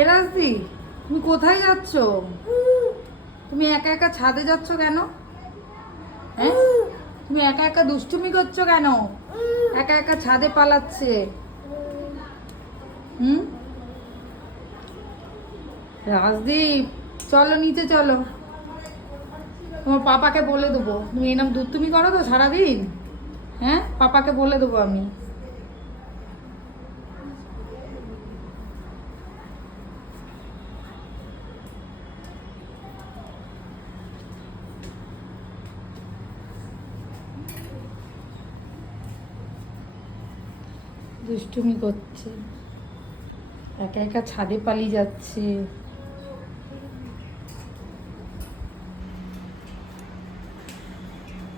এরাজদি, তুমি কোথায় যাচ্ছ? তুমি একা একা ছাদে যাচ্ছ কেন? হ্যাঁ, তুমি একা একা দুষ্টুমি করছো কেন? একা একা ছাদে পালাচ্ছে। হুম, রাজদীপ, চলো নিচে চলো। তোমার পাপাকে বলে দেবো তুমি এরকম দুষ্টুমি করো তো সারাদিন। হ্যাঁ, পাপাকে বলে দেবো আমি। দুষ্টুমি করছে, একা একা ছাদে পালিয়ে যাচ্ছে।